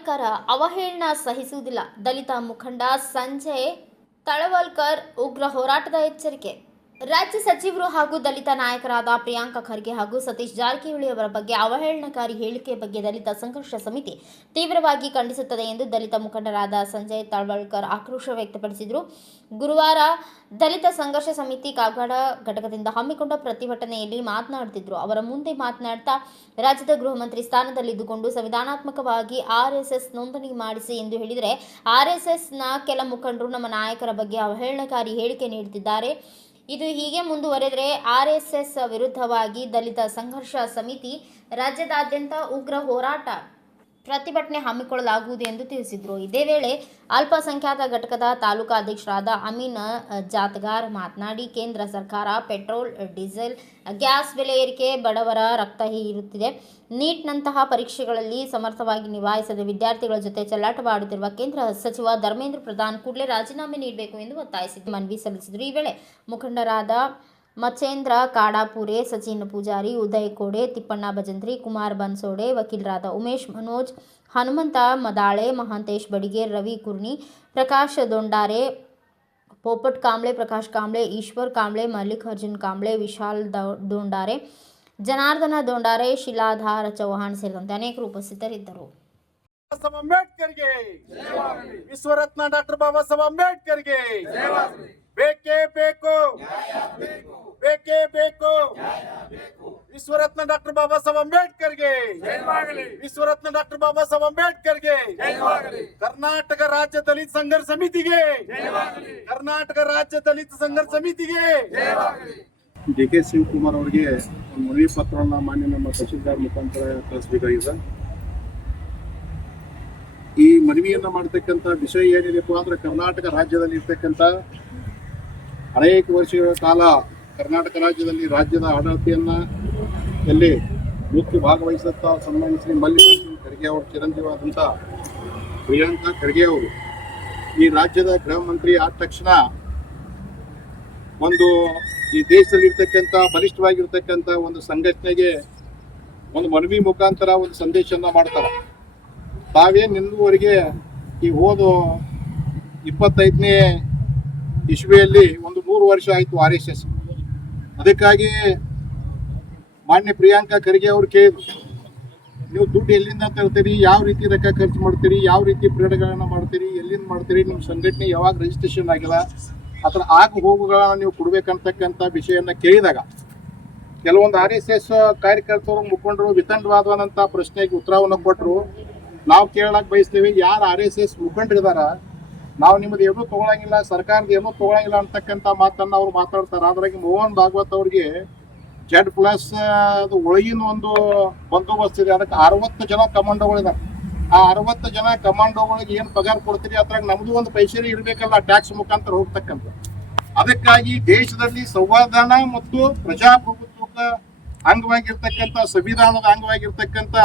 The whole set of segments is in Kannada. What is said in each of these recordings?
ನಾಯಕರ ಅವಹೇಳನ ಸಹಿಸುವುದಿಲ್ಲ. ದಲಿತ ಮುಖಂಡ ಸಂಜಯ್ ತಳವಲ್ಕರ್ ಉಗ್ರ ಹೋರಾಟದ ಎಚ್ಚರಿಕೆ. ರಾಜ್ಯ ಸಚಿವರು ಹಾಗೂ ದಲಿತ ನಾಯಕರಾದ ಪ್ರಿಯಾಂಕ ಖರ್ಗೆ ಹಾಗೂ ಸತೀಶ್ ಜಾರಕಿಹೊಳಿ ಅವರ ಬಗ್ಗೆ ಅವಹೇಳನಕಾರಿ ಹೇಳಿಕೆ ಬಗ್ಗೆ ದಲಿತ ಸಂಘರ್ಷ ಸಮಿತಿ ತೀವ್ರವಾಗಿ ಖಂಡಿಸುತ್ತದೆ ಎಂದು ದಲಿತ ಮುಖಂಡರಾದ ಸಂಜಯ್ ತಳವಲ್ಕರ್ ಆಕ್ರೋಶ ವ್ಯಕ್ತಪಡಿಸಿದರು. ಗುರುವಾರ ದಲಿತ ಸಂಘರ್ಷ ಸಮಿತಿ ಕಾಗವಾಡ ಘಟಕದಿಂದ ಹಮ್ಮಿಕೊಂಡ ಪ್ರತಿಭಟನೆಯಲ್ಲಿ ಮಾತನಾಡುತ್ತಿದ್ದರು. ಅವರ ಮುಂದೆ ಮಾತನಾಡ್ತಾ ರಾಜ್ಯದ ಗೃಹ ಮಂತ್ರಿ ಸ್ಥಾನದಲ್ಲಿದ್ದುಕೊಂಡು ಸಂವಿಧಾನಾತ್ಮಕವಾಗಿ ಆರ್ಎಸ್ಎಸ್ ನೋಂದಣಿ ಮಾಡಿಸಿ ಎಂದು ಹೇಳಿದರೆ ಆರ್ಎಸ್ಎಸ್ನ ಕೆಲ ಮುಖಂಡರು ನಮ್ಮ ನಾಯಕರ ಬಗ್ಗೆ ಅವಹೇಳನಕಾರಿ ಹೇಳಿಕೆ ನೀಡುತ್ತಿದ್ದಾರೆ. ಇದು ಹೀಗೆ ಮುಂದುವರೆದರೆ ಆರ್ಎಸ್ಎಸ್ ವಿರುದ್ಧವಾಗಿ ದಲಿತ ಸಂಘರ್ಷ ಸಮಿತಿ ರಾಜ್ಯದಾದ್ಯಂತ ಉಗ್ರ ಹೋರಾಟ ಪ್ರತಿಭಟನೆ ಹಮ್ಮಿಕೊಳ್ಳಲಾಗುವುದು ಎಂದು ತಿಳಿಸಿದರು. ಇದೇ ವೇಳೆ ಅಲ್ಪಸಂಖ್ಯಾತ ಘಟಕದ ತಾಲೂಕಾ ಅಧ್ಯಕ್ಷರಾದ ಅಮೀನ್ ಜಾತ್ಗಾರ್ ಮಾತನಾಡಿ, ಕೇಂದ್ರ ಸರ್ಕಾರ ಪೆಟ್ರೋಲ್, ಡೀಸೆಲ್, ಗ್ಯಾಸ್ ಬೆಲೆ ಏರಿಕೆ ಬಡವರ ರಕ್ತ ಹೀರುತ್ತಿದೆ. ನೀಟ್ನಂತಹ ಪರೀಕ್ಷೆಗಳಲ್ಲಿ ಸಮರ್ಥವಾಗಿ ನಿಭಾಯಿಸದೆ ವಿದ್ಯಾರ್ಥಿಗಳ ಜೊತೆ ಚೆಲ್ಲಾಟವಾಡುತ್ತಿರುವ ಕೇಂದ್ರ ಸಚಿವ ಧರ್ಮೇಂದ್ರ ಪ್ರಧಾನ್ ಕೂಡಲೇ ರಾಜೀನಾಮೆ ನೀಡಬೇಕು ಎಂದು ಒತ್ತಾಯಿಸಿ ಮನವಿ ಸಲ್ಲಿಸಿದರು. ಈ ವೇಳೆ ಮುಖಂಡರಾದ ಮಚೇಂದ್ರ ಕಾಡಾಪುರೆ, ಸಚಿನ್ ಪೂಜಾರಿ, ಉದಯ್ ಕೋಡೆ, ತಿಪ್ಪಣ್ಣ ಭಜಂತ್ರಿ, ಕುಮಾರ್ ಬನ್ಸೋಡೆ, ವಕೀಲರಾದ ಉಮೇಶ್ ಮನೋಜ್, ಹನುಮಂತ ಮದಾಳೆ, ಮಹಾಂತೇಶ್ ಬಡಿಗೇರ್, ರವಿ ಕುರ್ನಿ, ಪ್ರಕಾಶ್ ದೊಂಡಾರೆ, ಪೋಪಟ್ ಕಾಂಬ್ಳೆ, ಪ್ರಕಾಶ್ ಕಾಂಬ್ಳೆ, ಈಶ್ವರ್ ಕಾಂಬ್ಳೆ, ಮಲ್ಲಿಕಾರ್ಜುನ್ ಕಾಂಬ್ಳೆ, ವಿಶಾಲ್ ದೊಂಡಾರೆ, ಜನಾರ್ದನ ದೊಂಡಾರೆ, ಶಿಲಾಧಾರ ಚೌಹಾಣ್ ಸೇರಿದಂತೆ ಅನೇಕರು ಉಪಸ್ಥಿತರಿದ್ದರು. ಅಂಬೇಡ್ಕರ್ಗೆ ವಿಶ್ವರತ್ನ ಡಾಕ್ಟರ್ ಬಾಬಾ ಸಾಹೇಬ್ ಅಂಬೇಡ್ಕರ್ಗೆ ಬೇಕೇ ಬೇಕು, ಬೇಕೇ ಬೇಕು. ವಿಶ್ವರತ್ನ ಡಾಕ್ಟರ್ ಬಾಬಾ ಸಾಹೇಬ್ ಅಂಬೇಡ್ಕರ್ಗೆ, ವಿಶ್ವರತ್ನ ಡಾಕ್ಟರ್ ಬಾಬಾ ಸಾಹೇಬ್ ಅಂಬೇಡ್ಕರ್ಗೆ, ಕರ್ನಾಟಕ ರಾಜ್ಯ ದಲಿತ ಸಂಘರ್ಷ ಸಮಿತಿಗೆ, ಕರ್ನಾಟಕ ರಾಜ್ಯ ದಲಿತ ಸಂಘರ್ಷ ಸಮಿತಿಗೆ. ಡಿ.ಕೆ. ಶಿವಕುಮಾರ್ ಅವರಿಗೆ ಒಂದು ಮನವಿ ಪತ್ರವನ್ನು ಮಾನ್ಯ ನಮ್ಮ ತಹಶೀಲ್ದಾರ್ ಮುಖಾಂತರ ಕಳಿಸಬೇಕಾಗಿದೆ. ಈ ಮನವಿಯನ್ನ ಮಾಡತಕ್ಕಂಥ ವಿಷಯ ಏನಿದೆಪ್ಪ ಅಂದ್ರೆ, ಕರ್ನಾಟಕ ರಾಜ್ಯದಲ್ಲಿ ಇರ್ತಕ್ಕಂಥ ಅನೇಕ ವರ್ಷಗಳ ಕಾಲ ಕರ್ನಾಟಕ ರಾಜ್ಯದಲ್ಲಿ ರಾಜ್ಯದ ಆಡಳಿತೆಯನ್ನ ಎಲ್ಲಿ ಮುಖ್ಯ ಭಾಗವಹಿಸುತ್ತ ಸನ್ಮಾನ್ಯ ಶ್ರೀ ಮಲ್ಲಿಕಾರ್ಜುನ ಖರ್ಗೆ ಅವರು ಚಿರಂಜೀವಾದಂಥ ಪ್ರಿಯಾಂಕಾ ಖರ್ಗೆ ಅವರು ಈ ರಾಜ್ಯದ ಗೃಹ ಮಂತ್ರಿ ಆದ ತಕ್ಷಣ ಒಂದು ಈ ದೇಶದಲ್ಲಿ ಇರ್ತಕ್ಕಂಥ ಬಲಿಷ್ಠವಾಗಿರ್ತಕ್ಕಂಥ ಒಂದು ಸಂಘಟನೆಗೆ ಒಂದು ಮನವಿ ಮುಖಾಂತರ ಒಂದು ಸಂದೇಶನ ಮಾಡ್ತಾರೆ. ತಾವೇನು ಇನ್ನೂವರೆಗೆ ಈ ಹೋದ 25ನೇ ಇಸ್ವಿಯಲ್ಲಿ ಒಂದು 100 ವರ್ಷ ಆಯಿತು RSS. ಅದಕ್ಕಾಗಿ ಮಾನ್ಯ ಪ್ರಿಯಾಂಕಾ ಖರ್ಗೆ ಅವರು ಕೇಳಿದ್ರು, ನೀವು ದುಡ್ಡು ಎಲ್ಲಿಂದ ತರ್ತೀರಿ, ಯಾವ ರೀತಿ ರೊಕ್ಕ ಖರ್ಚು ಮಾಡ್ತೀರಿ, ಯಾವ ರೀತಿ ಪೀರಿಯಡ್ಗಳನ್ನು ಮಾಡ್ತೀರಿ, ಎಲ್ಲಿಂದ ಮಾಡ್ತೀರಿ, ನಿಮ್ಮ ಸಂಘಟನೆ ಯಾವಾಗ ರಿಜಿಸ್ಟ್ರೇಷನ್ ಆಗಿಲ್ಲ, ಅದರ ಆಗ ಹೋಗುಗಳನ್ನ ನೀವು ಕೊಡ್ಬೇಕಂತಕ್ಕಂಥ ವಿಷಯನ ಕೇಳಿದಾಗ ಕೆಲವೊಂದು RSS ಕಾರ್ಯಕರ್ತರು ಮುಖಂಡರು ವಿತಂಡವಾದವಂಥ ಪ್ರಶ್ನೆಗೆ ಉತ್ತರವನ್ನು ಕೊಟ್ಟರು. ನಾವು ಕೇಳಕ್ಕೆ ಬಯಸ್ತೇವೆ, ಯಾರು RSS ಮುಖಂಡರಿದಾರ ನಾವು ನಿಮ್ಮದು ಏನೂ ತೊಗೊಳಂಗಿಲ್ಲ, ಸರ್ಕಾರದ ಏನೂ ತೊಗೊಳಂಗಿಲ್ಲ ಅಂತಕ್ಕಂಥ ಮಾತನ್ನು ಅವ್ರು ಮಾತಾಡ್ತಾರೆ. ಅದ್ರಾಗ ಮೋಹನ್ ಭಾಗವತ್ ಅವ್ರಿಗೆ Z+ ಅದು ಒಳಗಿನ ಒಂದು ಬಂದೋಬಸ್ತ್ ಇದೆ. ಅದಕ್ಕೆ 60 ಜನ ಕಮಾಂಡೋಗಳಿದ್ದಾರೆ. ಆ 60 ಜನ ಕಮಾಂಡೋಗಳಿಗೆ ಏನು ಪಗಾರ ಕೊಡ್ತೀರಿ, ಅದ್ರಾಗ ನಮ್ದು ಒಂದು ಪೈಸೆ ಇರಬೇಕಲ್ಲ, ಟ್ಯಾಕ್ಸ್ ಮುಖಾಂತರ ಹೋಗ್ತಕ್ಕಂಥ. ಅದಕ್ಕಾಗಿ ದೇಶದಲ್ಲಿ ಸಂವಿಧಾನ ಮತ್ತು ಪ್ರಜಾಪ್ರಭುತ್ವದ ಅಂಗವಾಗಿರ್ತಕ್ಕಂಥ, ಸಂವಿಧಾನದ ಅಂಗವಾಗಿರ್ತಕ್ಕಂಥ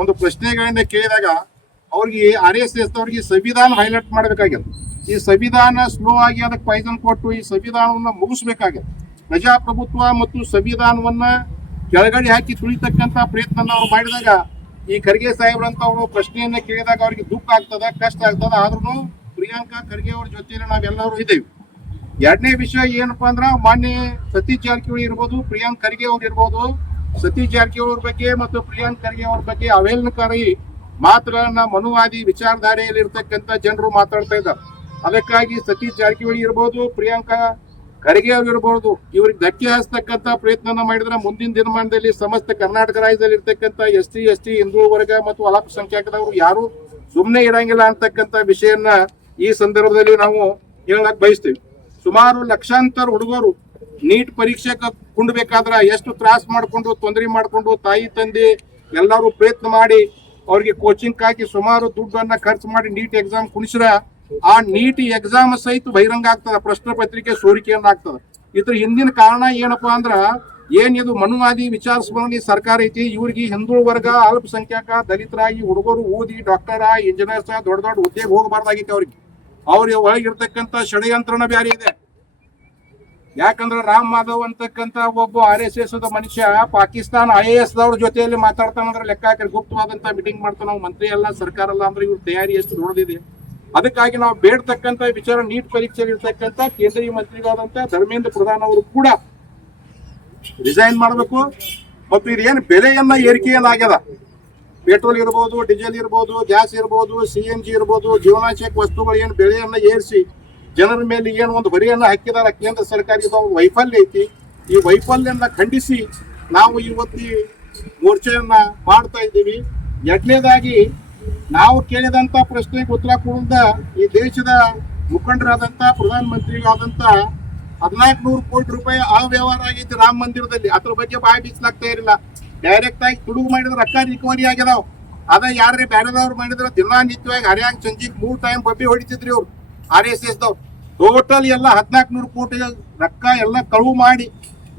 ಒಂದು ಪ್ರಶ್ನೆಗಳನ್ನ ಕೇಳಿದಾಗ ಅವ್ರಿಗೆ RSS ಅವ್ರಿಗೆ ಸಂವಿಧಾನ ಹೈಲೈಟ್ ಮಾಡಬೇಕಾಗ್ಯದ. ಈ ಸಂವಿಧಾನ ಸ್ಲೋ ಆಗಿ ಅದಕ್ಕೆ ಪಾಯ್ಸನ್ ಕೊಟ್ಟು ಈ ಸಂವಿಧಾನವನ್ನ ಮುಗಿಸ್ಬೇಕಾಗ್ಯದ. ಪ್ರಜಾಪ್ರಭುತ್ವ ಮತ್ತು ಸಂವಿಧಾನವನ್ನ ಕೆಳಗಡೆ ಹಾಕಿ ತುಳಿತಕ್ಕಂಥ ಪ್ರಯತ್ನ ಅವ್ರು ಮಾಡಿದಾಗ ಈ ಖರ್ಗೆ ಸಾಹೇಬ್ರಂತ ಅವರು ಪ್ರಶ್ನೆಯನ್ನ ಕೇಳಿದಾಗ ಅವ್ರಿಗೆ ದುಃಖ ಆಗ್ತದ, ಕಷ್ಟ ಆಗ್ತದ. ಆದ್ರೂ ಪ್ರಿಯಾಂಕಾ ಖರ್ಗೆ ಅವ್ರ ಜೊತೆಯಲ್ಲಿ ನಾವೆಲ್ಲರೂ ಇದ್ದೇವೆ. ಎರಡನೇ ವಿಷಯ ಏನಪ್ಪಾ ಅಂದ್ರೆ, ಮಾನ್ಯ ಸತೀಶ್ ಜಾರಕಿಹೊಳಿ ಇರ್ಬೋದು, ಪ್ರಿಯಾಂಕ್ ಖರ್ಗೆ ಅವ್ರು ಇರ್ಬೋದು, ಸತೀಶ್ ಜಾರಕಿಹೊಳಿ ಅವ್ರ ಬಗ್ಗೆ ಮತ್ತು ಪ್ರಿಯಾಂಕ್ ಖರ್ಗೆ ಅವ್ರ ಬಗ್ಗೆ ಅವೇಳನಕಾರಿ ಮಾತುಗಳನ್ನ ಮನುವಾದಿ ವಿಚಾರಧಾರೆಯಲ್ಲಿ ಇರ್ತಕ್ಕಂಥ ಜನರು ಮಾತಾಡ್ತಾ ಇದ್ದಾರೆ. ಅದಕ್ಕಾಗಿ ಸತೀಶ್ ಜಾರಕಿಹೊಳಿ ಇರ್ಬೋದು, ಪ್ರಿಯಾಂಕಾ ಖರ್ಗೆ ಅವ್ರು ಇರ್ಬೋದು, ಇವ್ರಿಗೆ ಧಕ್ಕೆ ಹಚ್ಚತಕ್ಕಂಥ ಪ್ರಯತ್ನ ಮಾಡಿದ್ರೆ ಮುಂದಿನ ದಿನಮಾನದಲ್ಲಿ ಸಮಸ್ತ ಕರ್ನಾಟಕ ರಾಜ್ಯದಲ್ಲಿ ಇರ್ತಕ್ಕಂಥ ST ಹಿಂದೂ ವರ್ಗ ಮತ್ತು ಅಲ್ಪಸಂಖ್ಯಾತದವರು ಯಾರು ಸುಮ್ಮನೆ ಇರಂಗಿಲ್ಲ ಅಂತಕ್ಕಂಥ ವಿಷಯನ್ನ ಈ ಸಂದರ್ಭದಲ್ಲಿ ನಾವು ಹೇಳಕ್ ಬಯಸ್ತೀವಿ. ಸುಮಾರು ಲಕ್ಷಾಂತರ ಹುಡುಗರು ನೀಟ್ ಪರೀಕ್ಷೆ ಕುಂಡ್ಬೇಕಾದ್ರೆ ಎಷ್ಟು ತ್ರಾಸ ಮಾಡಿಕೊಂಡು, ತೊಂದರೆ ಮಾಡಿಕೊಂಡು, ತಾಯಿ ತಂದೆ ಎಲ್ಲರೂ ಪ್ರಯತ್ನ ಮಾಡಿ ಅವ್ರಿಗೆ ಕೋಚಿಂಗ್ ಹಾಕಿ ಸುಮಾರು ದುಡ್ಡನ್ನ ಖರ್ಚು ಮಾಡಿ ನೀಟ್ ಎಕ್ಸಾಮ್ ಕುಣಿಸ್ರ ಆ ನೀಟ್ ಎಕ್ಸಾಮ್ ಸಹಿತ ಬಹಿರಂಗ ಆಗ್ತದ, ಪ್ರಶ್ನೆ ಪತ್ರಿಕೆ ಸೋರಿಕೆಯನ್ನ ಆಗ್ತದ. ಇದ್ರ ಹಿಂದಿನ ಕಾರಣ ಏನಪ್ಪಾ ಅಂದ್ರ, ಏನಿದು ಮನುವಾದಿ ವಿಚಾರಸ್ಮರಣಿ ಸರ್ಕಾರ ಐತಿ, ಇವ್ರಿಗೆ ಹಿಂದೂ ವರ್ಗ, ಅಲ್ಪಸಂಖ್ಯಾಕ, ದಲಿತರಾಗಿ ಹುಡುಗರು ಓದಿ ಡಾಕ್ಟರ, ಇಂಜಿನಿಯರ್ಸ್ ದೊಡ್ಡ ದೊಡ್ಡ ಹುದ್ದೆಗೆ ಹೋಗಬಾರ್ದಾಗಿತ್ತು. ಅವ್ರಿಗೆ ಒಳಗಿರ್ತಕ್ಕಂಥ ಷಡ್ಯಂತ್ರನ ಬ್ಯಾರೆ ಇದೆ. ಯಾಕಂದ್ರೆ ರಾಮ್ ಮಾಧವ್ ಅಂತಕ್ಕಂತ ಒಬ್ಬ RSS ಮನುಷ್ಯ ಪಾಕಿಸ್ತಾನ IAS ದವ್ರ ಜೊತೆಯಲ್ಲಿ ಮಾತಾಡ್ತಾನಂದ್ರೆ ಲೆಕ್ಕ ಹಾಕಿ ಗುಪ್ತವಾದಂತ ಮೀಟಿಂಗ್ ಮಾಡ್ತಾನ. ನಾವು ಮಂತ್ರಿ ಅಲ್ಲ, ಸರ್ಕಾರ ಅಲ್ಲ ಅಂದ್ರೆ ಇವ್ರ ತಯಾರಿ ಎಷ್ಟು ನೋಡಿದೆ. ಅದಕ್ಕಾಗಿ ನಾವು ಬೇಡ್ತಕ್ಕಂತ ವಿಚಾರ ನೀಟ್ ಪರೀಕ್ಷೆಗೆ ಇರ್ತಕ್ಕಂಥ ಕೇಂದ್ರೀಯ ಮಂತ್ರಿಗಳಾದಂತ ಧರ್ಮೇಂದ್ರ ಪ್ರಧಾನ್ ಅವರು ಕೂಡ ರಿಸೈನ್ ಮಾಡಬೇಕು. ಮತ್ತು ಇದೇನು ಬೆಲೆಯನ್ನ ಏರಿಕೆ ಏನಾಗ್ಯದ, ಪೆಟ್ರೋಲ್ ಇರ್ಬೋದು, ಡೀಸೆಲ್ ಇರ್ಬೋದು, ಗ್ಯಾಸ್ ಇರ್ಬೋದು, CNG ಇರ್ಬೋದು, ಜೀವನಾವಶ್ಯಕ ವಸ್ತುಗಳು ಏನು ಬೆಲೆಯನ್ನ ಏರಿಸಿ ಜನರ ಮೇಲೆ ಏನು ಒಂದು ಹೊರೆಯನ್ನ ಹಾಕಿದಾರ ಕೇಂದ್ರ ಸರ್ಕಾರ, ಇದು ವೈಫಲ್ಯ ಐತಿ. ಈ ವೈಫಲ್ಯನ್ನ ಖಂಡಿಸಿ ನಾವು ಇವತ್ತು ಈ ಮೋರ್ಚೆಯನ್ನ ಮಾಡ್ತಾ ಇದ್ದೀವಿ. ಎರಡನೇದಾಗಿ ನಾವು ಕೇಳಿದಂತ ಪ್ರಶ್ನೆಗೆ ಉತ್ತರ ಕೊಡುವುದ ಈ ದೇಶದ ಮುಖಂಡರಾದಂತ ಪ್ರಧಾನ ಮಂತ್ರಿಗಳಾದಂತ 1400 ಕೋಟಿ ರೂಪಾಯಿ ಅವ್ಯವಹಾರ ಆಗೈತಿ ರಾಮ ಮಂದಿರದಲ್ಲಿ. ಅದ್ರ ಬಗ್ಗೆ ಬಾಯಿ ಬೀಸಲಾಗ್ತಾ ಇರಲಿಲ್ಲ. ಡೈರೆಕ್ಟ್ ಆಗಿ ತುಡುಗು ಮಾಡಿದ್ರೆ ರೊಕ್ಕ ರಿಕವರಿ ಆಗ್ಯದಾವ್. ಅದ ಯಾರೇ ಬ್ಯಾರೆದವ್ರು ಮಾಡಿದ್ರೆ ದಿನನಿತ್ಯವಾಗಿ ಹರ್ಯಾಂಗ್ ಸಂಜಿಗ್ 3 ಟೈಮ್ ಬಬ್ಬಿ ಹೊಡಿತಿದ್ರಿ ಅವ್ರು RSS ದವ್ರು. ಟೋಟಲ್ ಎಲ್ಲ 1400 ಕೋಟಿ ರೊಕ್ಕ ಎಲ್ಲ ಕಳುವು ಮಾಡಿ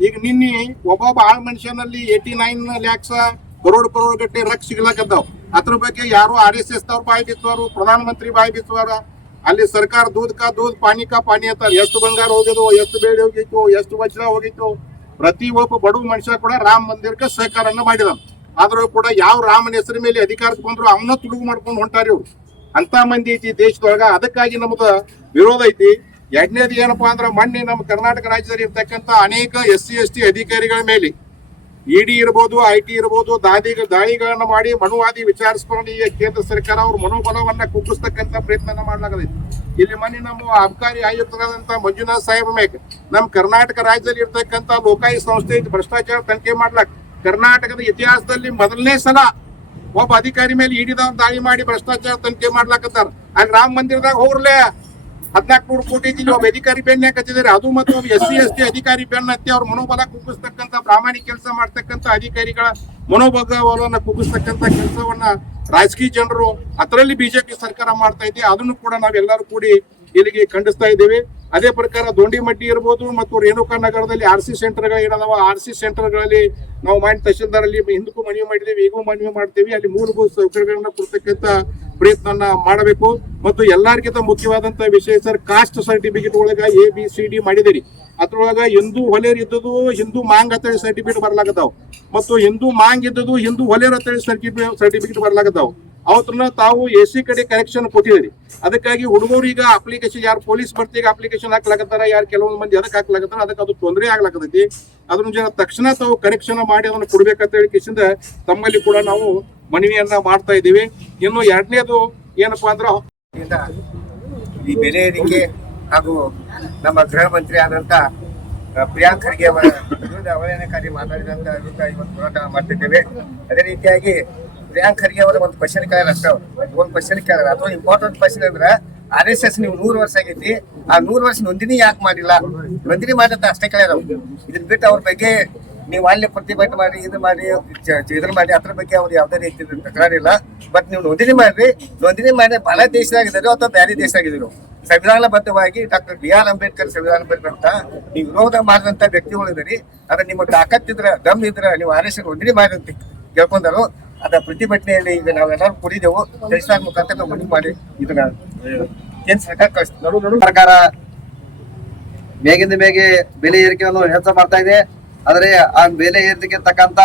ಈಗ ನಿನ್ನೆ ಒಬ್ಬೊಬ್ಬ ಆಳ್ ಮನುಷ್ಯನಲ್ಲಿ 89 ಲ್ಯಾಕ್ಸ್ ಕರೋಡ್ ಗಟ್ಟೆ ರೊಕ್ಕ ಸಿಗ್ಲಾಕದ್ದಾವ್. ಅದ್ರ ಬಗ್ಗೆ ಯಾರು RSS ದವ್ರು ಬಾಯಿ ಬಿಚ್ಚುವರು, ಪ್ರಧಾನ ಮಂತ್ರಿ ಬಾಯಿ ಬಿಚ್ಚುವಾರ. ಅಲ್ಲಿ ಸರ್ಕಾರ ದೂದ್ ಕಾ ದೂದ್ ಪಾನಿ ಕಾ ಪಾನಿ ಅಂತಾರೆ. ಎಷ್ಟು ಬಂಗಾರ ಹೋಗಿದ್ವು, ಎಷ್ಟು ಬೇಳೆ ಹೋಗಿತ್ತು, ಎಷ್ಟು ವಜ್ರ ಹೋಗಿತ್ತು. ಪ್ರತಿ ಒಬ್ಬ ಬಡವ ಮನುಷ್ಯ ಕೂಡ ರಾಮ ಮಂದಿರಕ್ಕೆ ಸಹಕಾರನ್ನ ಮಾಡಿದ. ಆದ್ರೂ ಕೂಡ ಯಾವ ರಾಮನ ಹೆಸರು ಮೇಲೆ ಅಧಿಕಾರಕ್ಕೆ ಬಂದ್ರು ಅವನ್ನ ತುಡುಗು ಮಾಡ್ಕೊಂಡು ಹೊಂಟಾರಿ ಅವ್ರು. ಅಂತ ಮಂದಿ ಐತಿ ದೇಶದೊಳಗ. ಅದಕ್ಕಾಗಿ ನಮ್ದ ವಿರೋಧ ಐತಿ. ಎರಡನೇದು ಏನಪ್ಪಾ ಅಂದ್ರೆ ಮೊನ್ನೆ ನಮ್ಮ ಕರ್ನಾಟಕ ರಾಜ್ಯದಲ್ಲಿ ಇರ್ತಕ್ಕಂಥ ಅನೇಕ SC ST ಅಧಿಕಾರಿಗಳ ಮೇಲೆ ED ಇರ್ಬೋದು, IT ಇರ್ಬೋದು, ದಾಳಿಗಳನ್ನ ಮಾಡಿ ಮನುವಾದಿ ವಿಚಾರಿಸ್ಕೊಂಡು ಈ ಕೇಂದ್ರ ಸರ್ಕಾರ ಅವ್ರ ಮನೋಬಲವನ್ನ ಕುಗ್ಗಿಸ್ತಕ್ಕಂಥ ಪ್ರಯತ್ನ ಮಾಡ್ಲಾಗದೈತಿ. ಇಲ್ಲಿ ಮೊನ್ನೆ ನಮ್ಮ ಅಬಕಾರಿ ಆಯುಕ್ತರಾದಂತ ಮಂಜುನಾಥ್ ಸಾಹೇಬ್ ಮೇಕ್ ನಮ್ಮ ಕರ್ನಾಟಕ ರಾಜ್ಯದಲ್ಲಿ ಇರ್ತಕ್ಕಂಥ ಲೋಕಾಯುಕ್ತ ಸಂಸ್ಥೆ ಭ್ರಷ್ಟಾಚಾರ ತನಿಖೆ ಮಾಡ್ಲಾಕ ಕರ್ನಾಟಕದ ಇತಿಹಾಸದಲ್ಲಿ ಮೊದಲನೇ ಸಲ ಒಬ್ಬ ಅಧಿಕಾರಿ ಮೇಲೆ ED ದವ್ರು ದಾಳಿ ಮಾಡಿ ಭ್ರಷ್ಟಾಚಾರ ತನಿಖೆ ಮಾಡ್ಲಾಕತ್ತಾರ. ಅಲ್ಲಿ ರಾಮ ಮಂದಿರದಾಗ ಹೋಗ್ರಲೇ 1400 ಕೋಟಿ ಒಬ್ಬ ಅಧಿಕಾರಿ ಬೆನ್ನ ಹಾಕತ್ತಿದ್ದಾರೆ. ಅದು ಮತ್ತು ಒಬ್ಬ SC ST ಅಧಿಕಾರಿ ಬೆನ್ನ ಹತ್ತಿ ಅವ್ರ ಮನೋಬಲ ಕುಗ್ಗಿಸ್ತಕ್ಕಂಥ ಪ್ರಾಮಾಣಿಕ ಕೆಲಸ ಮಾಡ್ತಕ್ಕಂಥ ಅಧಿಕಾರಿಗಳ ಮನೋಬಲವನ್ನ ಕುಗ್ಗಿಸ್ತಕ್ಕಂಥ ಕೆಲಸವನ್ನ ರಾಜಕೀಯ ಜನರು ಅದರಲ್ಲಿ BJP ಸರ್ಕಾರ ಮಾಡ್ತಾ ಇದೆ. ಅದನ್ನು ಕೂಡ ನಾವೆಲ್ಲರೂ ಕೂಡಿ ಇಲ್ಲಿಗೆ ಖಂಡಿಸ್ತಾ ಇದ್ದೇವೆ. ಅದೇ ಪ್ರಕಾರ ದೊಂಡಿಮಟ್ಟಿ ಇರ್ಬೋದು ಮತ್ತು ರೇಣುಕಾ ನಗರದಲ್ಲಿ RC ಸೆಂಟರ್ಗಳು ಏನದಾವ, RC ಸೆಂಟರ್ಗಳಲ್ಲಿ ನಾವು ಮಾಡಿ ತಹಶೀಲ್ದಾರ್ ಅಲ್ಲಿ ಹಿಂದಕ್ಕೂ ಮನವಿ ಮಾಡಿದ್ದೇವೆ, ಈಗೂ ಮನವಿ ಮಾಡ್ತೇವೆ. ಅಲ್ಲಿ ಮೂಲಭೂತ ಸೌಕರ್ಯಗಳನ್ನ ಕೊಡ್ತಕ್ಕಂಥ ಪ್ರಯತ್ನ ಮಾಡಬೇಕು. ಮತ್ತು ಎಲ್ಲರಿಗಿಂತ ಮುಖ್ಯವಾದಂತ ವಿಷಯ ಸರ್, ಕಾಸ್ಟ್ ಸರ್ಟಿಫಿಕೇಟ್ ಒಳಗ ABCD ಮಾಡಿದಿರಿ. ಅದ್ರೊಳಗ ಹಿಂದೂ ಹೊಲೆರ್ ಇದ್ದದು ಹಿಂದೂ ಮಾಂಗ್ ಅಂತೇಳಿ ಸರ್ಟಿಫಿಕೇಟ್ ಬರ್ಲಾಗತ್ತಾವ, ಮತ್ತು ಹಿಂದೂ ಮಾಂಗ್ ಇದ್ದದು ಹಿಂದೂ ಹೊಲೆರ್ ಅಂತೇಳಿ ಸರ್ಟಿಫಿಕೇಟ್ ಬರ್ಲಾಗತ್ತಾವ. ಅವತ್ರನ್ನ ತಾವು AC ಕಡೆ ಕರೆಕ್ಷನ್ ಕೊಟ್ಟಿದ್ರಿ. ಅದಕ್ಕಾಗಿ ಹುಡುಗರು ಈಗ ಅಪ್ಲಿಕೇಶನ್ ಯಾರು ಪೊಲೀಸ್ ಭರ್ತಿಗೆ ಅಪ್ಲಿಕೇಶನ್ ಹಾಕ್ಲಾಕತ್ತಾರ, ಯಾರು ಕೆಲವೊಂದು ಮಂದಿ ಅದಕ್ಕೆ ಹಾಕ್ಲಾಕತ್ತಾರ, ಅದಕ್ಕೆ ಅದು ತೊಂದರೆ ಆಗ್ಲಾಕತೈತಿ. ಅದನ್ನ ಜನ ತಕ್ಷಣ ತಾವು ಕರೆಕ್ಷನ್ ಮಾಡಿ ಅದನ್ನು ಕೊಡ್ಬೇಕಂತ ಹೇಳಿ ಕಿಸಿಂದ ತಮ್ಮಲ್ಲಿ ಕೂಡ ನಾವು ಮನವಿಯನ್ನ ಮಾಡ್ತಾ ಇದ್ದೀವಿ. ಇನ್ನು ಎರಡನೇದು ಏನಪ್ಪಾ ಅಂದ್ರೆ ಈ ಬೆಲೆ ಏರಿಕೆ ಹಾಗೂ ನಮ್ಮ ಗೃಹ ಮಂತ್ರಿ ಆದಂತ ಪ್ರಿಯಾಂಕ್ ಖರ್ಗೆ ಅವರ ವಿರುದ್ಧ ಅವಹೇಳನಕಾರಿ ಮಾತಾಡಿದಂತ ವಿರುದ್ಧ ಇವತ್ತು ಹೋರಾಟ ಮಾಡ್ತಿದ್ದೇವೆ. ಅದೇ ರೀತಿಯಾಗಿ ಪ್ರಿಯಾಂಕ್ ಖರ್ಗೆ ಅವರ ಒಂದು ಕ್ವಶನ್ ಕೇಳಾರ ಅಷ್ಟೇ. ಒಂದು ಕ್ವಶನ್ ಕೇಳಾರ, ಅಥವಾ ಇಂಪಾರ್ಟೆಂಟ್ ಕ್ವಶನ್ ಅಂದ್ರೆ RSS ನೀವು 100 ವರ್ಷ ಆಗೈತಿ, ಆ 100 ವರ್ಷ ನೋಂದಣಿ ಯಾಕೆ ಮಾಡಿಲ್ಲ, ನೋಂದಣಿ ಮಾಡಂತ ಅಷ್ಟೇ ಕೇಳ್ಯಾರ. ಇದನ್ನ ಬಿಟ್ಟು ಅವ್ರ ಬಗ್ಗೆ ನೀವು ಅಲ್ಲಿ ಪ್ರತಿಭಟನೆ ಮಾಡಿ ಇದ್ರ ಮಾಡಿ ಅದ್ರ ಬಗ್ಗೆ ಅವ್ರು ಯಾವುದೇ ರೀತಿ ತಕರಾರಿಲ್ಲ. ಬಟ್ ನೀವು ನೋಂದಣಿ ಮಾಡಿ ಬಹಳ ದೇಶದಾಗಿದ್ರು ಅಥವಾ ಬೇರೆ ದೇಶದಾಗಿದ್ರು ಸಂವಿಧಾನಬದ್ಧವಾಗಿ ಡಾಕ್ಟರ್ BR ಅಂಬೇಡ್ಕರ್ ಸಂವಿಧಾನ ಅಂತ ನೀವು ವಿರೋಧ ಮಾಡಿದಂತ ವ್ಯಕ್ತಿಗಳು ಇದ್ರಿ. ಅದ್ರ ನಿಮ್ಮ ತಾಕತ್ತಿದ್ರ ದಮ್ ಇದ್ರ ನೀವು RSS ನೋಂದಣಿ ಮಾಡಿ ಅಂತ ಕೇಳ್ಕೊಂಡರು. ಅದ ಪ್ರತಿಭಟನೆಯಲ್ಲಿ ಈಗ ನಾವೆಲ್ಲರೂ ಕೂಡಿದೆವು. ದೇಶದ ಮುಖಾಂತರ ಮನವಿ ಮಾಡಿ ಇದನ್ನ ಕೇಂದ್ರ ಸರ್ಕಾರ ಕಳಿಸ್ತೀವಿ. ಸರ್ಕಾರ ಮೇಗಿಂದ ಮೇಗೆ ಬೆಲೆ ಏರಿಕೆಯನ್ನು ಹೆಚ್ಚು ಮಾಡ್ತಾ ಇದೆ. ಆದರೆ ಆ ಬೆಲೆ ಏರಿಕೆಗೆ ತಕ್ಕಂತ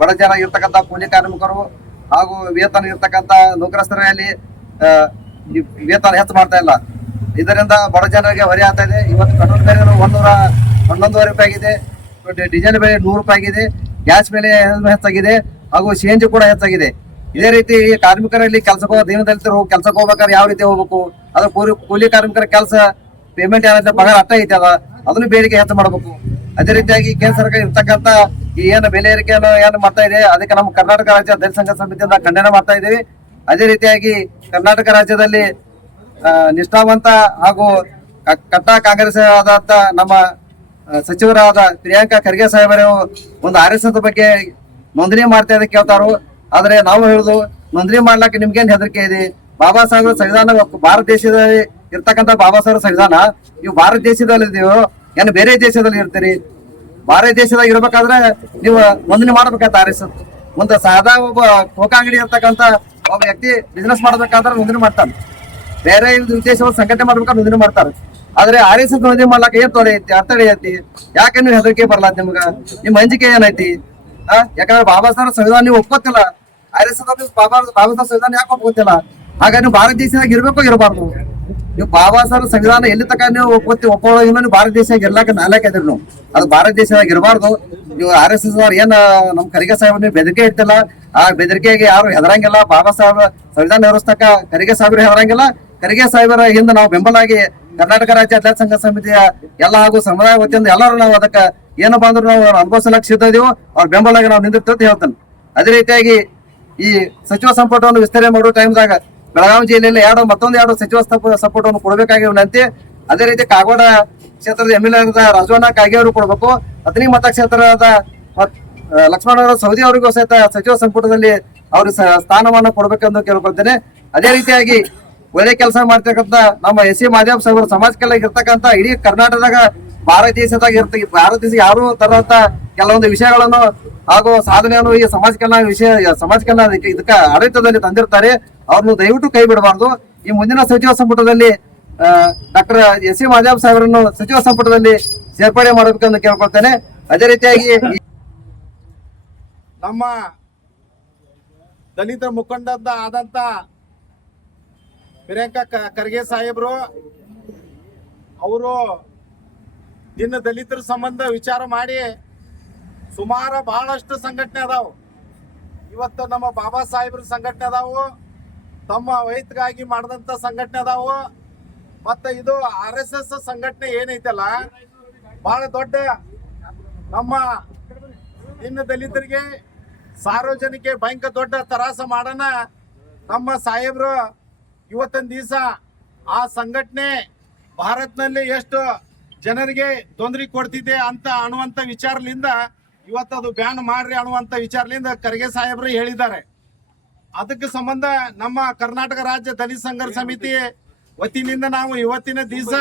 ಬಡ ಜನ ಇರ್ತಕ್ಕಂಥ ಕೂಲಿ ಕಾರ್ಮಿಕರು ಹಾಗೂ ವೇತನ ಇರ್ತಕ್ಕಂಥ ನೌಕರಸ್ಥರಲ್ಲಿ ವೇತನ ಹೆಚ್ಚು ಮಾಡ್ತಾ ಇಲ್ಲ. ಇದರಿಂದ ಬಡ ಜನರಿಗೆ ಹೊರೆ ಆಗ್ತಾ ಇದೆ. ಇವತ್ತು ಪೆಟ್ರೋಲ್ ಬೆಲೆ 111 ರೂಪಾಯಿ ಆಗಿದೆ, ಡೀಸೆಲ್ ಬೆಲೆ 100 ರೂಪಾಯಿ ಆಗಿದೆ, ಗ್ಯಾಸ್ ಬೆಲೆ ಹೆಚ್ಚಾಗಿದೆ, ಹಾಗೂ CNG ಕೂಡ ಹೆಚ್ಚಾಗಿದೆ. ಇದೇ ರೀತಿ ಕಾರ್ಮಿಕರಲ್ಲಿ ಕೆಲಸಕ್ಕೆ ದೀನದಲಿತರು ಕೆಲಸಕ್ಕೆ ಹೋಗ್ಬೇಕಾದ್ರೆ ಯಾವ ರೀತಿ ಹೋಗ್ಬೇಕು, ಅದು ಕೂಲಿ ಕಾರ್ಮಿಕರ ಕೆಲಸ ಪೇಮೆಂಟ್ ಯಾವ ಪಗಾರ ಅಟ್ಟ ಐತೆ ಅದನ್ನು ಬೇಡಿಕೆ ಹೆಚ್ಚು ಮಾಡಬೇಕು. ಅದೇ ರೀತಿಯಾಗಿ ಕೇಂದ್ರ ಸರ್ಕಾರ ಇರ್ತಕ್ಕಂಥ ಈ ಏನು ಬೆಲೆ ಏರಿಕೆಯನ್ನು ಏನು ಮಾಡ್ತಾ ಇದೆ, ಅದಕ್ಕೆ ನಮ್ಮ ಕರ್ನಾಟಕ ರಾಜ್ಯ ದಲಿತ ಸಂಘ ಸಮಿತಿಯಿಂದ ಖಂಡನೆ ಮಾಡ್ತಾ ಇದ್ದೀವಿ. ಅದೇ ರೀತಿಯಾಗಿ ಕರ್ನಾಟಕ ರಾಜ್ಯದಲ್ಲಿ ನಿಷ್ಠಾವಂತ ಹಾಗೂ ಕಟ್ಟಾ ಕಾಂಗ್ರೆಸ್ ಆದಂತ ನಮ್ಮ ಸಚಿವರಾದ ಪ್ರಿಯಾಂಕಾ ಖರ್ಗೆ ಸಾಹೇಬರು ಒಂದು RSS ಬಗ್ಗೆ ನೋಂದಣಿ ಮಾಡ್ತಾ ಇದ್ದಕ್ಕೆ ಕೇಳ್ತಾರೋ. ಆದ್ರೆ ನಾವು ಹೇಳುದು, ನೋಂದಣಿ ಮಾಡ್ಲಿಕ್ಕೆ ನಿಮ್ಗೇನ್ ಹೆದರಿಕೆ ಇದೆ? ಬಾಬಾ ಸಾಹೇಬ್ ಸಂವಿಧಾನ ಭಾರತ ದೇಶದಲ್ಲಿ ಇರ್ತಕ್ಕಂಥ ಬಾಬಾ ಸಾಹೇಬ್ ಸಂವಿಧಾನ ನೀವು ಭಾರತ ದೇಶದಲ್ಲಿ ಇದೀವೋ ಏನು ಬೇರೆ ದೇಶದಲ್ಲಿ ಇರ್ತೀರಿ? ಭಾರತ ದೇಶದಾಗ ಇರ್ಬೇಕಾದ್ರೆ ನೀವು ನೋಂದಣಿ ಮಾಡ್ಬೇಕಾಯ್ತು RSS. ಮುಂದೆ ಸಾದಾ ಒಬ್ಬ ಕೋಕ ಅಂಗಡಿ ಇರ್ತಕ್ಕಂಥ ಒಬ್ಬ ವ್ಯಕ್ತಿ ಬಿಸ್ನೆಸ್ ಮಾಡ್ಬೇಕಾದ್ರೆ ನೋಂದಣಿ ಮಾಡ್ತಾನೆ, ಬೇರೆ ದೇಶವನ್ನು ಸಂಘಟನೆ ಮಾಡ್ಬೇಕಾದ್ರೆ ನೋಂದಣಿ ಮಾಡ್ತಾರೆ. ಆದ್ರೆ RSS ವರದಿ ಮಾಡ್ಲಾಕ ಏನ್ ತೊಡೆ ಐತಿ, ಅರ್ಥಡೆ ಐತಿ? ಯಾಕೆ ನೀವು ಹೆದರಿಕೆ ಬರ್ಲಾತ್ ನಿಮ್ಗ? ನಿಮ್ ಅಂಜಿಕೆ ಏನೈತಿ? ಯಾಕಂದ್ರೆ ಬಾಬಾ ಸಾಹೇಬ್ ಸಂವಿಧಾನ ನೀವು ಒಪ್ಕೋತಿಲ್ಲ. RSS ಬಾಬಾ ಸಾಹೇಬ್ ಸಂವಿಧಾನ ಯಾಕೆ ಒಪ್ಕೋತಿಲ್ಲ? ಹಾಗಾಗಿ ನೀವು ಭಾರತ ದೇಶದಾಗ ಇರ್ಬೇಕು ಇರಬಾರ್ದು? ನೀವು ಬಾಬಾ ಸಾಹೇಬ್ ಸಂವಿಧಾನ ಎಲ್ಲಿ ತಕ ನೀವು ಒಪ್ಪೋದಿಲ್ಲ, ನೀವು ಭಾರತ ದೇಶದಾಗ ಇರ್ಲಾಕ ನಾಲ್ಕ ಇದ್ರಿ ನೀವು. ಅದು ಭಾರತ ದೇಶದಾಗ ಇರಬಾರ್ದು. ನೀವು RSS ಏನ್ ನಮ್ ಖರ್ಗೆ ಸಾಹೇಬ್ ನೀವು ಬೆದರಿಕೆ ಇರ್ತಿಲ್ಲ, ಆ ಬೆದರಿಕೆಗೆ ಯಾರು ಹೆದರಂಗಿಲ್ಲ. ಬಾಬಾ ಸಾಹೇಬ್ ಸಂವಿಧಾನ ವ್ಯವಸ್ಥಕ ಖರ್ಗೆ ಸಾಹೇಬ್ರು ಹೆದರಂಗಿಲ್ಲ. ಖರ್ಗೆ ಸಾಹೇಬರ ಹಿಂದೆ ನಾವು ಬೆಂಬಲಾಗಿ ಕರ್ನಾಟಕ ರಾಜ್ಯ ಅಥ್ಲೆಟ್ ಸಂಘ ಸಮಿತಿಯ ಎಲ್ಲ ಹಾಗೂ ಸಮುದಾಯ ವತಿಯಿಂದ ಎಲ್ಲರೂ ನಾವು ಅದಕ್ಕೆ ಏನು ಬಂದ್ರು ನಾವು ಅನುಭವಿಸಲಕ್ಕೆ ಸಿದ್ಧ ಇದೀವೋ, ಅವ್ರ ಬೆಂಬಲಾಗಿ ನಾವು ನಿಂತಿರ್ತೇವೆ ಹೇಳ್ತಾನೆ. ಅದೇ ರೀತಿಯಾಗಿ ಈ ಸಚಿವ ಸಂಪುಟವನ್ನು ವಿಸ್ತರಣೆ ಮಾಡೋ ಟೈಮ್ದಾಗ ಬೆಳಗಾವಿ ಜಿಲ್ಲೆಯಲ್ಲಿ ಮತ್ತೊಂದು ಎರಡು ಸಚಿವ ಸಂಪುಟವನ್ನು ಕೊಡಬೇಕಾಗಿ ವಿನಂತಿ. ಅದೇ ರೀತಿ ಕಾಗವಾಡ ಕ್ಷೇತ್ರದ MLA ರಾಜವಣ್ಣ ಕಾಗೆ ಅವರು ಕೊಡಬೇಕು. ಅಥಣಿ ಮತಕ್ಷೇತ್ರದ ಲಕ್ಷ್ಮಣ ಸವದಿ ಅವರಿಗೂ ಸಹಿತ ಸಚಿವ ಸಂಪುಟದಲ್ಲಿ ಅವ್ರಿಗೆ ಸ್ಥಾನಮಾನ ಕೊಡ್ಬೇಕೆಂದು ಕೇಳ್ಕೊಳ್ತೇನೆ. ಅದೇ ರೀತಿಯಾಗಿ ಒಳ್ಳೆ ಕೆಲಸ ಮಾಡ್ತಕ್ಕಂಥ ನಮ್ಮ SC ಮಾದೇವ್ ಸಾಹೇಬರು ಸಮಾಜ ಕಲ್ಯಾಣ ಇರ್ತಕ್ಕಂಥ ಇಡೀ ಕರ್ನಾಟಕದಾಗ ಭಾರತ ದೇಶ ಯಾರು ತರಂತ ಕೆಲವೊಂದು ವಿಷಯಗಳನ್ನು ಹಾಗೂ ಸಾಧನೆಯನ್ನು ಈ ಸಮಾಜ ಕಲ್ಯಾಣ ಇದಕ್ಕ ಆಡಳಿತದಲ್ಲಿ ತಂದಿರ್ತಾರೆ. ಅವ್ರನ್ನು ದಯವಿಟ್ಟು ಕೈ ಬಿಡಬಾರ್ದು. ಈ ಮುಂದಿನ ಸಚಿವ ಸಂಪುಟದಲ್ಲಿ ಡಾಕ್ಟರ್ SC ಮಾದೇವ್ ಸಾಹೇಬರನ್ನು ಸಚಿವ ಸಂಪುಟದಲ್ಲಿ ಸೇರ್ಪಡೆ ಮಾಡಬೇಕೆಂದು ಕೇಳ್ಕೊಳ್ತೇನೆ. ಅದೇ ರೀತಿಯಾಗಿ ನಮ್ಮ ದಲಿತ ಮುಖಂಡ ಆದಂತ ಪ್ರಿಯಾಂಕಾ ಖರ್ಗೆ ಸಾಹೇಬ್ರು ಅವರು ದಿನ ದಲಿತರ ಸಂಬಂಧ ವಿಚಾರ ಮಾಡಿ ಸುಮಾರು ಬಹಳಷ್ಟು ಸಂಘಟನೆ ಅದಾವು. ಇವತ್ತು ನಮ್ಮ ಬಾಬಾ ಸಾಹೇಬ್ರ ಸಂಘಟನೆ ಅದಾವು, ತಮ್ಮ ವೈಯಕ್ತಿಕವಾಗಿ ಮಾಡಿದಂತ ಸಂಘಟನೆ ಅದಾವು. ಮತ್ತೆ ಇದು RSS ಸಂಘಟನೆ ಏನೈತಲ್ಲ, ಬಹಳ ದೊಡ್ಡ ನಮ್ಮ ದಿನ ದಲಿತರಿಗೆ ಸಾರ್ವಜನಿಕ ಭಯಂಕರ ದೊಡ್ಡ ತರಾಸ ಮಾಡೋಣ ನಮ್ಮ ಸಾಹೇಬ್ರು ಇವತ್ತಿನ ದಿವಸ ಆ ಸಂಘಟನೆ ಭಾರತನಲ್ಲಿ ಎಷ್ಟು ಜನರಿಗೆ ತೊಂದರೆ ಕೊಡ್ತಿದೆ ಅಂತ ಅನ್ನುವಂಥ ವಿಚಾರದಿಂದ ಇವತ್ತು ಅದು ಬ್ಯಾನ್ ಮಾಡ್ರಿ ಅನ್ನುವಂಥ ವಿಚಾರದಿಂದ ಖರ್ಗೆ ಸಾಹೇಬ್ರು ಹೇಳಿದ್ದಾರೆ. ಅದಕ್ಕೆ ಸಂಬಂಧ ನಮ್ಮ ಕರ್ನಾಟಕ ರಾಜ್ಯ ದಲಿತ ಸಂಘರ್ಷ ಸಮಿತಿ ವತಿಯಿಂದ ನಾವು ಇವತ್ತಿನ ದಿವಸ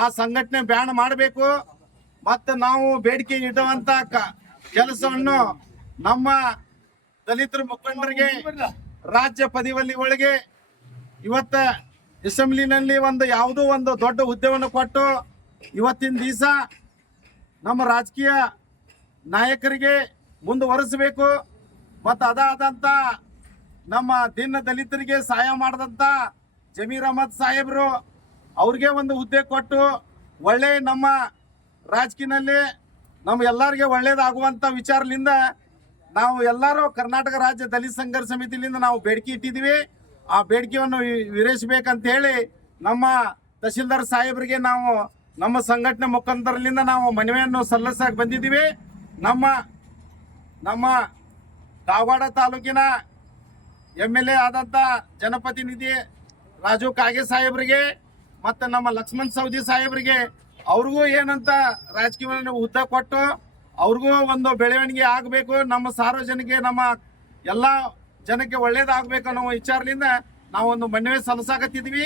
ಆ ಸಂಘಟನೆ ಬ್ಯಾನ್ ಮಾಡಬೇಕು ಮತ್ತು ನಾವು ಬೇಡಿಕೆ ಇಡುವಂತ ಕೆಲಸವನ್ನು ನಮ್ಮ ದಲಿತರ ಮುಖಂಡರಿಗೆ ರಾಜ್ಯ ಪದವಿ ಒಳಗೆ ಇವತ್ತ ಅಸೆಂಬ್ಲಿನಲ್ಲಿ ಯಾವುದೋ ಒಂದು ದೊಡ್ಡ ಹುದ್ದೆಯನ್ನು ಕೊಟ್ಟು ಇವತ್ತಿನ ದಿವಸ ನಮ್ಮ ರಾಜಕೀಯ ನಾಯಕರಿಗೆ ಮುಂದುವರಿಸಬೇಕು. ಮತ್ತು ಅದಾದಂಥ ನಮ್ಮ ದಿನ ದಲಿತರಿಗೆ ಸಹಾಯ ಮಾಡಿದಂಥ ಜಮೀರ್ ಅಹಮದ್ ಸಾಹೇಬರು ಅವ್ರಿಗೆ ಒಂದು ಹುದ್ದೆ ಕೊಟ್ಟು ಒಳ್ಳೆ ನಮ್ಮ ರಾಜಕೀಯದಲ್ಲಿ ನಮ್ಮ ಎಲ್ಲರಿಗೆ ಒಳ್ಳೇದಾಗುವಂಥ ವಿಚಾರದಿಂದ ನಾವು ಎಲ್ಲರೂ ಕರ್ನಾಟಕ ರಾಜ್ಯ ದಲಿತ ಸಂಘರ್ಷ ಸಮಿತಿಯಿಂದ ನಾವು ಬೇಡಿಕೆ ಇಟ್ಟಿದ್ದೀವಿ. ಆ ಬೇಡಿಕೆಯನ್ನು ಈಡೇರಿಸಬೇಕಂತ ಹೇಳಿ ನಮ್ಮ ತಹಶೀಲ್ದಾರ್ ಸಾಹೇಬರಿಗೆ ನಾವು ನಮ್ಮ ಸಂಘಟನೆ ಮುಖಂಡರಿಂದ ನಾವು ಮನವಿಯನ್ನು ಸಲ್ಲಿಸಕ್ಕೆ ಬಂದಿದ್ದೀವಿ. ನಮ್ಮ ಕಾಗವಾಡ ತಾಲೂಕಿನ MLA ಆದಂಥ ಜನಪ್ರತಿನಿಧಿ ರಾಜು ಕಾಗೆ ಸಾಹೇಬರಿಗೆ ಮತ್ತು ನಮ್ಮ ಲಕ್ಷ್ಮಣ್ ಸವದಿ ಸಾಹೇಬರಿಗೆ ಅವ್ರಿಗೂ ಏನಂತ ರಾಜಕೀಯ ಹುದ್ದೆ ಕೊಟ್ಟು ಅವ್ರಿಗೂ ಒಂದು ಬೆಳವಣಿಗೆ ಆಗಬೇಕು, ನಮ್ಮ ಸಾರ್ವಜನಿಕ ನಮ್ಮ ಎಲ್ಲ ಜನಕ್ಕೆ ಒಳ್ಳೇದಾಗಬೇಕು ಅನ್ನೋ ವಿಚಾರದಿಂದ ನಾವು ಒಂದು ಮನವಿ ಸಲ್ಲಿಸಾಕತ್ತಿದ್ವಿ.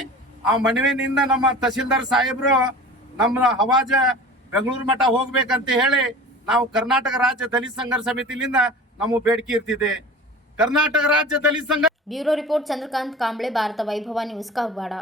ಆ ಮನವಿನಿಂದ ನಮ್ಮ ತಹಶೀಲ್ದಾರ್ ಸಾಹೇಬರು ನಮ್ಮ ಹವಾಜ ಬೆಂಗಳೂರು ಮಠ ಹೋಗ್ಬೇಕಂತ ಹೇಳಿ ನಾವು ಕರ್ನಾಟಕ ರಾಜ್ಯ ದಲಿತ ಸಂಘರ್ಷ ಸಮಿತಿಯಿಂದ ನಮ್ಮ ಬೇಡಿಕೆ ಇರ್ತಿದೆ. ಕರ್ನಾಟಕ ರಾಜ್ಯ ದಲಿತ ಸಂಘ ಬ್ಯೂರೋ ರಿಪೋರ್ಟ್ ಚಂದ್ರಕಾಂತ್ ಕಾಂಬ್ಳೆ, ಭಾರತ ವೈಭವ news, Kagwad.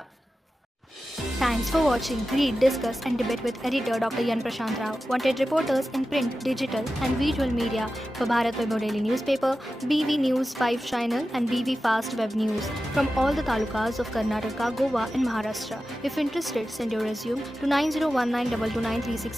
Thanks for watching. Read, discuss and debate with editor Dr. Yan Prashant Rao. Wanted reporters in print, digital and visual media for Bharat Vaibhav Daily Newspaper, BV News 5 Channel and BV Fast Web News from all the talukas of Karnataka, Goa and Maharashtra. If interested, send your resume to 9019229369.